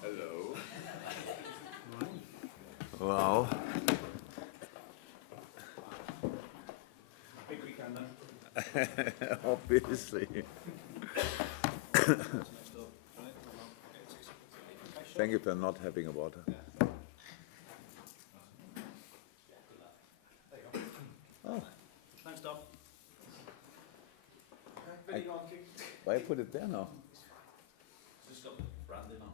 Hello. Wow. Big weekend then. Obviously. Thank you for not having a water. Oh, Thanks, Dom. Video on, King. why put it there now? Just got the branding on.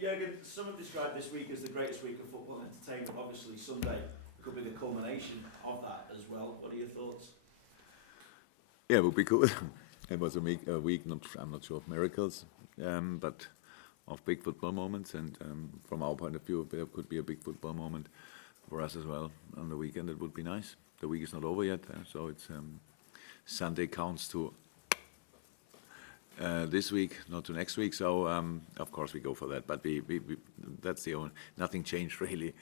Jurgen, some have described this week as the greatest week of football entertainment. Obviously, Sunday could be the culmination of that as well. What are your thoughts? Yeah, it would be cool. It was a week not, I'm not sure of miracles, but of big football moments. And from our point of view, there could be a big football moment for us as well on the weekend. It would be nice. The week is not over yet, so it's Sunday counts to this week, not to next week. So of course we go for that. But we that's the only, nothing changed really.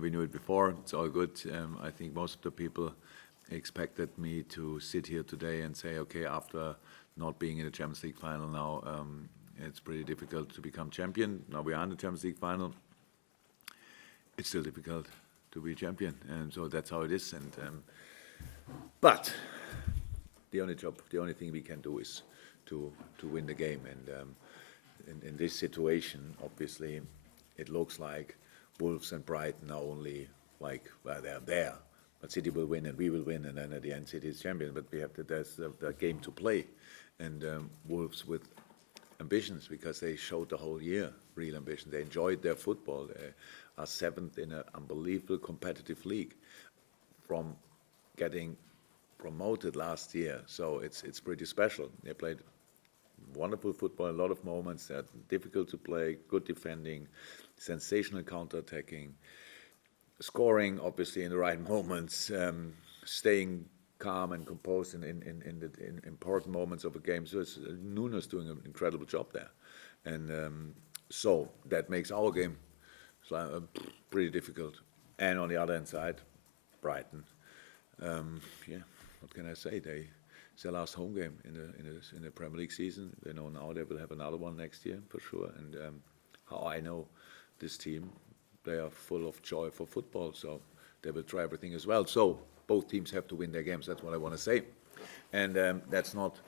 We knew it before. It's all good. I think most of the people expected me to sit here today and say, okay, after not being in the Champions League final now, it's pretty difficult to become champion. Now we are in the Champions League final. It's still difficult to be champion, and so that's how it is. And but the only thing we can do is to win the game. And in this situation, obviously, it looks like Wolves and Brighton are only like, well, they're there. But City will win and we will win, and then at the end City is champion. But we have there's the game to play, and Wolves with ambitions, because they showed the whole year real ambition. They enjoyed their football. They are seventh in an unbelievable competitive league, from getting promoted last year. So it's pretty special. They played wonderful football, a lot of moments. They're difficult to play, good defending, sensational counter-attacking, scoring obviously in the right moments, staying calm and composed in the important moments of a game. So it's Nuno's doing an incredible job there, and so that makes our game pretty difficult. And on the other hand side, Brighton, yeah, what can I say? It's their last home game in the Premier League season. They know now they will have another one next year for sure. And how I know this team, they are full of joy for football, so they will try everything as well. So both teams have to win their games. That's what I want to say, and that's not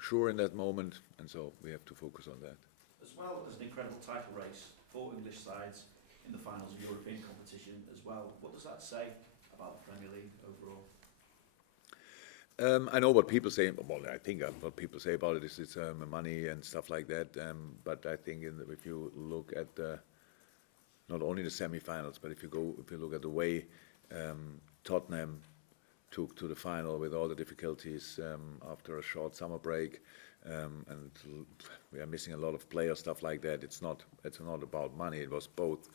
sure in that moment, and so we have to focus on that. As well as an incredible title race, 4 English sides in the finals of European competition as well. What does that say about the Premier League overall? I know what people say. Well, I think what people say about it is it's money and stuff like that. But I think if you look at not only the semi-finals, but if you look at the way Tottenham took to the final with all the difficulties after a short summer break, and we are missing a lot of players, stuff like that. It's not about money. It was both.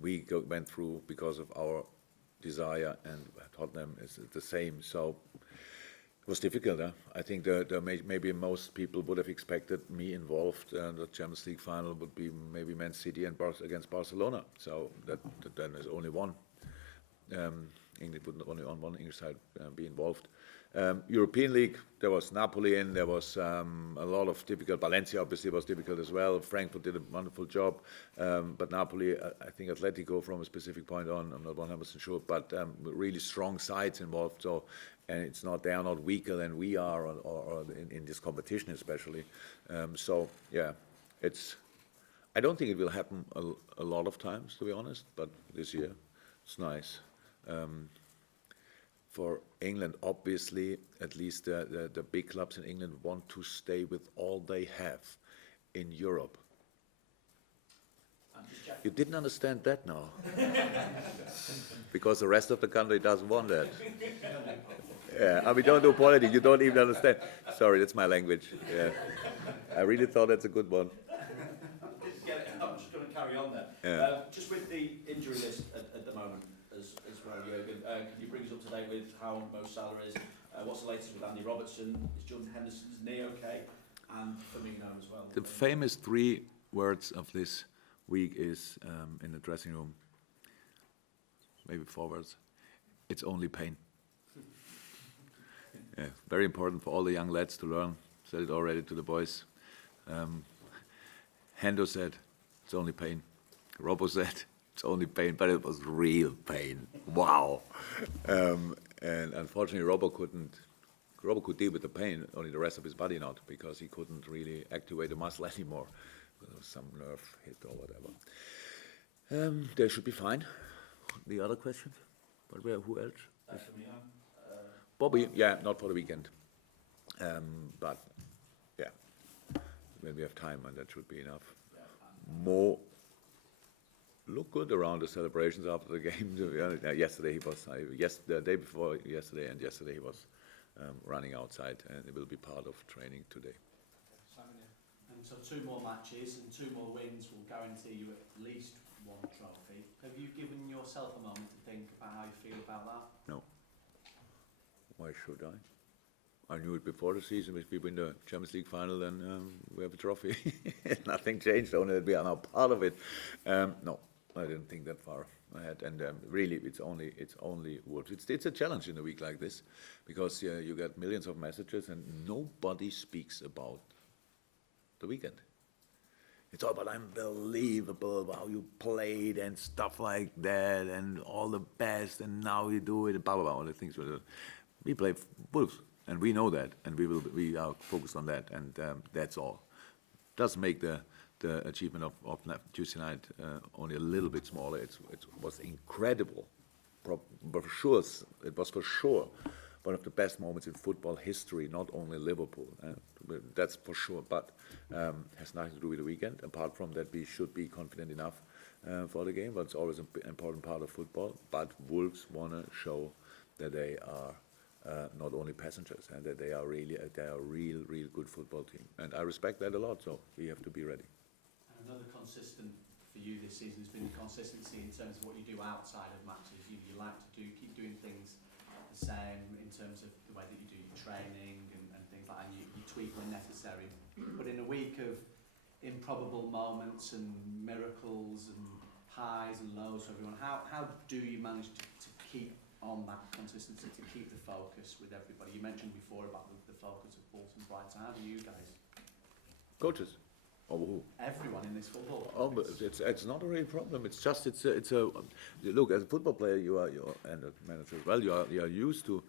We went through because of our desire, and Tottenham is the same. So it was difficult. I think maybe most people would have expected me involved. The Champions League final would be maybe Man City and against Barcelona. So that then there's only one. England would only on one English side be involved. European League, there was Napoli in, there was a lot of difficult. Valencia obviously was difficult as well. Frankfurt did a wonderful job, but Napoli, I think Atletico from a specific point on, I'm not 100% sure, but really strong sides involved. So, and they are not weaker than we are, or in this competition especially. So yeah, I don't think it will happen a lot of times, to be honest, but this year it's nice. For England, obviously, at least the big clubs in England want to stay with all they have in Europe. You didn't understand that now, because the rest of the country doesn't want that. Yeah, we don't do politics. You don't even understand. Sorry, that's my language. Yeah, I really thought that's a good one. I'm just going to carry on there. Yeah. Just with the injury list at the moment as well, Jurgen, can you bring us up to date with how Mo Salah is? What's the latest with Andy Robertson? Is Jordan Henderson's knee okay? And Firmino as well. The famous 3 words of this week is in the dressing room, maybe 4 words. It's only pain. Yeah, very important for all the young lads to learn. Said it already to the boys. Hendo said, it's only pain. Robbo said, it's only pain, but it was real pain. Wow. And unfortunately, Robbo could deal with the pain, only the rest of his body not, because he couldn't really activate the muscle anymore. Some nerve hit or whatever. They should be fine. The other questions? But who else? For me, Bobby, yeah, not for the weekend. But yeah, when we have time, and that should be enough. Mo looked good around the celebrations after the game. Yesterday he was, the day before yesterday, and yesterday he was running outside, and it will be part of training today. And so 2 more matches and 2 more wins will guarantee you at least 1 trophy. Have you given yourself a moment to think about how you feel about that? No. Why should I? I knew it before the season. If we win the Champions League final, then we have a trophy. Nothing changed, only that we are now part of it. No, I didn't think that far ahead. And really, it's only Wolves. It's a challenge in a week like this, because you get millions of messages and nobody speaks about the weekend. It's all about unbelievable how you played and stuff like that, and all the best, and now you do it, blah blah blah, all the things. We play Wolves, and we know that, and we are focused on that, and that's all. Does make the achievement of Tuesday night only a little bit smaller. It was incredible. For sure, it was for sure one of the best moments in football history, not only Liverpool. That's for sure, but has nothing to do with the weekend. Apart from that, we should be confident enough for the game, but it's always an important part of football. But Wolves want to show that they are not only passengers, and that they are real good football team. And I respect that a lot, so we have to be ready. And another consistent for you this season has been the consistency in terms of what you do outside of matches. You like to keep doing things the same in terms of the way that you do your training and things like that, and you tweak when necessary. But in a week of improbable moments and miracles and highs and lows for everyone, how do you manage to keep on that consistency, to keep the focus with everybody? You mentioned before about the focus of Bolton Brighton. How do you guys? Coaches. Or who? Everyone in this football. Oh, but it's not a real problem. It's just it's a look, as a football player, you are and a manager as well. You are used to.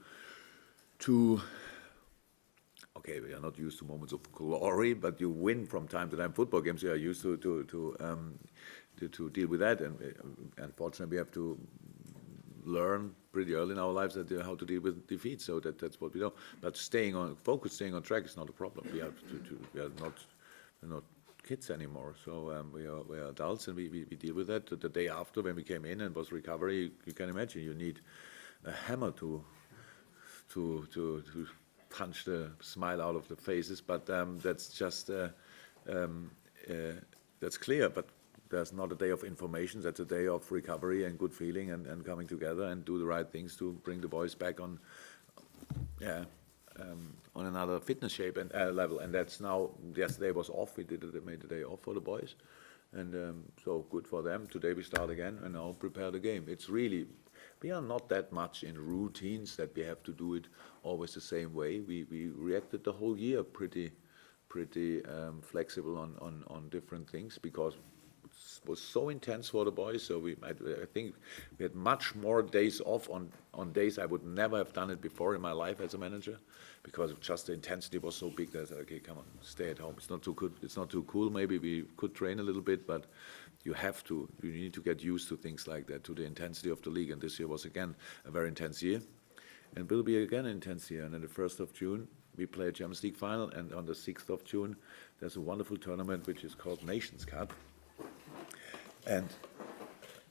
Okay, we are not used to moments of glory, but you win from time to time. Football games, you are used to deal with that, and unfortunately, we have to learn pretty early in our lives that how to deal with defeat. So that's what we do. But staying on track is not a problem. We are not kids anymore, so we are adults, and we deal with that. The day after, when we came in and was recovery, you can imagine you need a hammer to punch the smile out of the faces. But that's just that's clear. But there's not a day of information. That's a day of recovery and good feeling and coming together and do the right things to bring the boys back on. On another fitness shape and level, and that's now. Yesterday was off. We made the day off for the boys, and so good for them. Today we start again and now prepare the game. It's really, we are not that much in routines that we have to do it always the same way. We reacted the whole year pretty flexible on different things, because it was so intense for the boys. So I think we had much more days off on days I would never have done it before in my life as a manager, because just the intensity was so big that I said, okay, come on, stay at home. It's not too good. It's not too cool. Maybe we could train a little bit, but you need to get used to things like that, to the intensity of the league. And this year was again a very intense year, and will be again an intense year. And on the 1st of June, we play a Champions League final, and on the 6th of June, there's a wonderful tournament which is called Nations Cup. And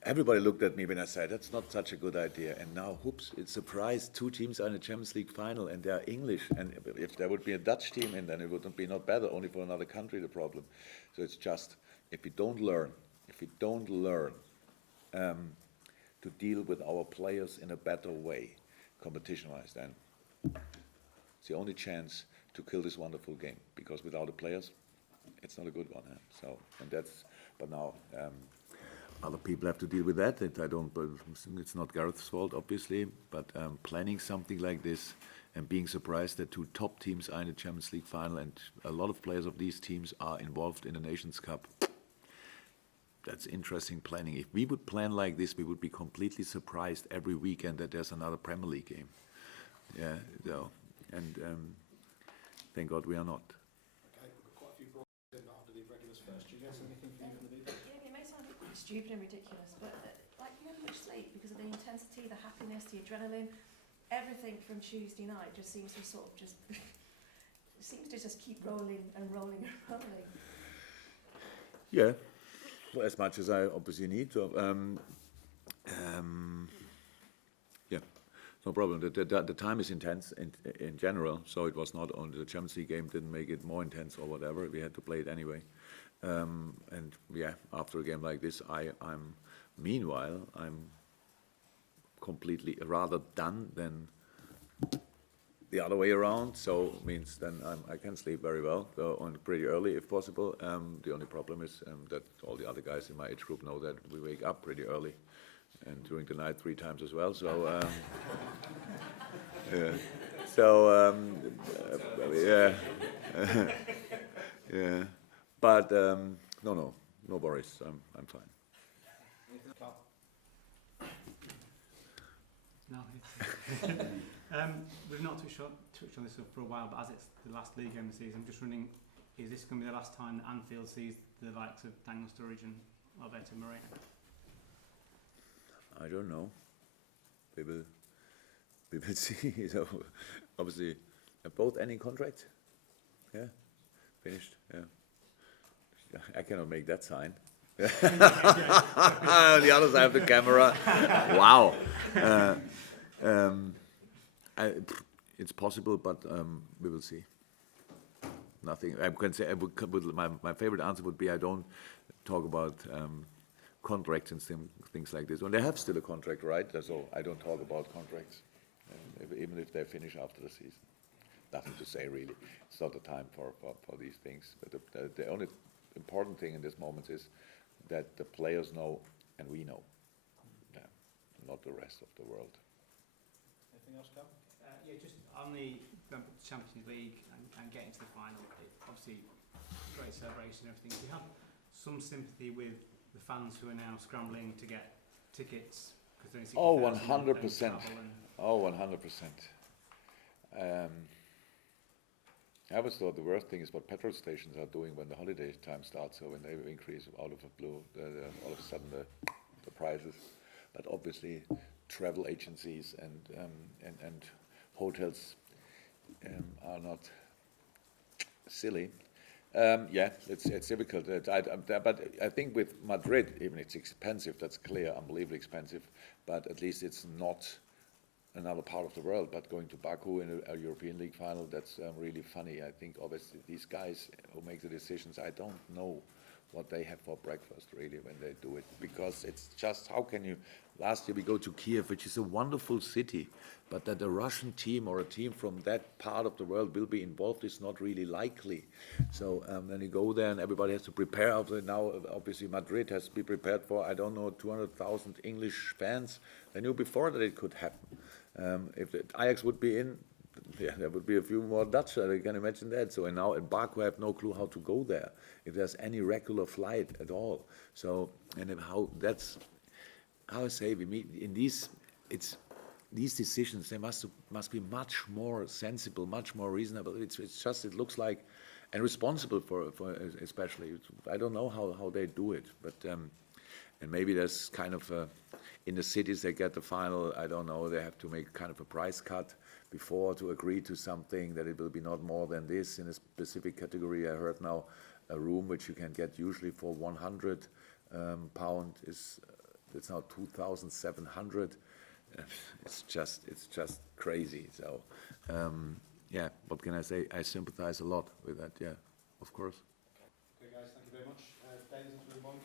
everybody looked at me when I said, that's not such a good idea. And now, whoops, it's a surprise. 2 teams are in the Champions League final, and they are English. And if there would be a Dutch team in, then it wouldn't be not better, only for another country, the problem. So it's just, if we don't learn to deal with our players in a better way, competition-wise, then it's the only chance to kill this wonderful game. Because without the players, it's not a good one. So, and that's, but now, other people have to deal with that. It's not Gareth's fault, obviously, but planning something like this and being surprised that two top teams are in the Champions League final, and a lot of players of these teams are involved in the Nations Cup. That's interesting planning. If we would plan like this, we would be completely surprised every weekend that there's another Premier League game. Yeah, so, and thank God we are not. Okay, we've got quite a few bronze in after the regulars first. Do you guys have anything for you from the media? Yeah, it may sound quite stupid and ridiculous, but like you haven't much sleep because of the intensity, the happiness, the adrenaline, everything from Tuesday night just seems to sort of just seems to just keep rolling and rolling and rolling. Yeah, well, as much as I obviously need. So, yeah, no problem. The time is intense in general, so it was not only the Champions League game didn't make it more intense or whatever. We had to play it anyway. And yeah, after a game like this, meanwhile, I'm completely rather done than the other way around. So means then I can sleep very well, on pretty early if possible. The only problem is that all the other guys in my age group know that we wake up pretty early, and during the night 3 times as well. So yeah. So yeah, yeah. But no worries. I'm fine. No, we've not touched on this for a while, but as it's the last league game of the season, I'm just wondering, is this going to be the last time that Anfield sees the likes of Daniel Sturridge and Alberto Moreno? I don't know. We will see. So obviously, have both ending contracts? Yeah, finished. Yeah, I cannot make that sign. The other side of the camera. Wow. It's possible, but we will see. Nothing. I can say my favorite answer would be I don't talk about contracts and things like this. When they have still a contract, right? So I don't talk about contracts, even if they finish after the season. Nothing to say really. It's not the time for these things. But the only important thing in this moment is that the players know and we know, not the rest of the world. Anything else, Cal? Yeah, just on the Champions League and getting to the final, obviously great celebration and everything. Do you have some sympathy with the fans who are now scrambling to get tickets? Oh, 100%. Oh, 100%. I always thought the worst thing is what petrol stations are doing when the holiday time starts. So when they increase out of the blue, all of a sudden the prices. But obviously, travel agencies and hotels are not silly. Yeah, it's difficult. But I think with Madrid, even it's expensive. That's clear, unbelievably expensive. But at least it's not another part of the world. But going to Baku in a European League final, that's really funny. I think obviously these guys who make the decisions, I don't know what they have for breakfast really when they do it, because it's just, how can you, last year we go to Kiev, which is a wonderful city, but that a Russian team or a team from that part of the world will be involved is not really likely. So then you go there and everybody has to prepare. Now obviously Madrid has to be prepared for, I don't know, 200,000 English fans. They knew before that it could happen. If the Ajax would be in, yeah, there would be a few more Dutch, I can imagine that. So and now in Baku I have no clue how to go there, if there's any regular flight at all. So, and how that's, how I say, we meet in these, it's, these decisions, they must be much more sensible, much more reasonable. It's just, it looks like, and responsible for especially, I don't know how they do it, but, and maybe there's kind of a, in the cities they get the final, I don't know, they have to make kind of a price cut before to agree to something that it will be not more than this in a specific category. I heard now a room which you can get usually for £100 is, it's now 2,700. It's just crazy. So yeah, what can I say? I sympathize a lot with that. Yeah, of course. Okay, guys, thank you very much. Dave, let's move on.